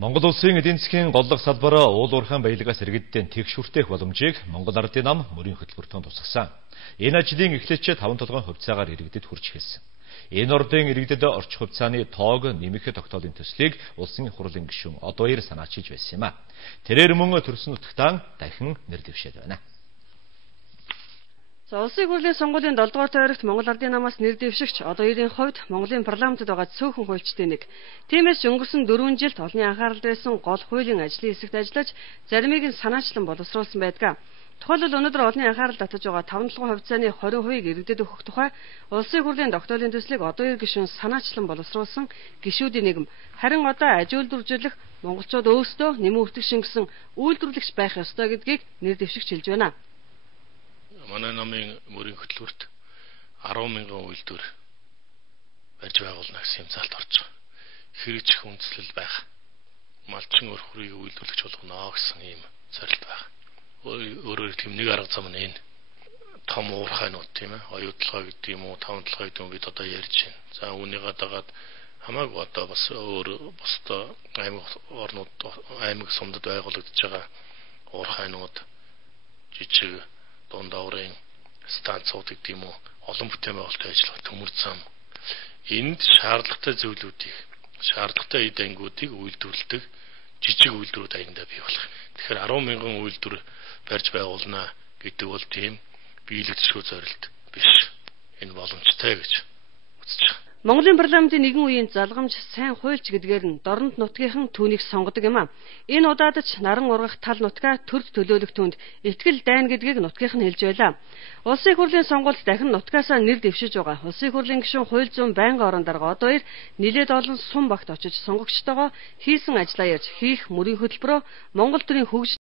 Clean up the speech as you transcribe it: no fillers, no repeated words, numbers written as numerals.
Монгол улсын эдийн засгийн голлох салбараа уул уурхайн баялагаас иргэддээ тэгшүртээх боломжийг Монгол Ардын нам мөрийн хөтөлбөртөнд тусгасан. Энэ ажлын эхлэлч 5 толгойн хувьцаагаар иргэдэд хүрч эхэлсэн. Энэ ордын иргэдэд орчих хувьцааны тоог нэмэхэд тогтоолын төслийг улсын их хурлын гишүүн Одоёр санаачилж байсан юм а. Тэрээр мөн төрсөн нутагтаа дахин нэр дэвшээд байна. Улсын их хурлын сонгуулийн 7 дугаар тойрогт Монгол Ардын намаас нэр дэвшигч Одоёрын хувьд Монголын парламентод байгаа цөөхөн хуульчдын нэг. Тиймээс өнгөрсөн 4 жилд олонний анхаарал байсан гол хуулийн ажлын хэсэгт ажиллаж заримыг нь санаачлан боловсруулсан байдаг. Тухайлбал өнөөдөр олонний анхаарал татаж байгаа 5 толгойн хувьцааны 20% иргэдэд өгөх тухай улсын их хурлын тогтоолын төслийг Одоёр гишүүн санаачлан боловсруулсан гишүүдийн нийгэм. Харин одоо аж үйлдвэржүүлэх монголчууд өөрсдөө нэмэн үртэг шингэсэн үйлдвэрлэгч байх ёстой гэдгийг нэр дэвшигч хэлж байна. Манай намын мөрийн хөтөлбөрт 10,000 үйлдвэр барьж байгуулна гэсэн хэмжээлт орж байгаа. Хэрэгжих үндэслэл байх. Малчин өр хүрийг үйлдвэрлэгч болгоно гэсэн ийм зорилт байна. Өөрөөр хэлбэл нэг арга зам нь энэ том уурхайнууд тийм ээ. Оюутлогоо гэдэг юм уу, таван толгой гэдэг юм бид одоо ярьж байна. За үүнийгээ дагаад хамаагүй одоо бас өөр босдоо аймаг сумдад байгуулагдаж байгаа уурхайнууд жижиг дунд аврын станцууд гэдэг юм уу, олон бүтээн байгуулалтын ажиллагаа, төмөр зам. Энд шаардлагатай зөвлүүдийг, шаардлагатай эд ангиудыг үйлдвэрлэдэг жижиг үйлдвэрүүд аяндаа бий болох. Тэгэхээр 10,000 үйлдвэр барьж байгуулна гэдэг бол тийм биелэгдэшгүй зорилт биш. Энэ боломжтой гэж үзэж байна. Монголын парламентын нэгэн үеийн залгамж сайн хуульч гэдгээр нь дорнод нутгийнхан түүнийг сонгодог юм а. Энэ удаад ч наран ургах тал нутгаа төрд төлөөлөх түнд итгэл дайна гэдгийг нутгийнх нь хэлж байлаа. Улсын их хурлын сонгуульд дахин нутгаасаа нэр дэвшиж байгаа. Улсын их хурлын гишүүн хууль зүйн байнгын орон дарга Одоёр нэлээд олон сум багт очиж сонгогчтойгоо хийсэн ажлаа ярьж хийх мөрийн хөтөлбөрөөр Монгол төрийн хөгжил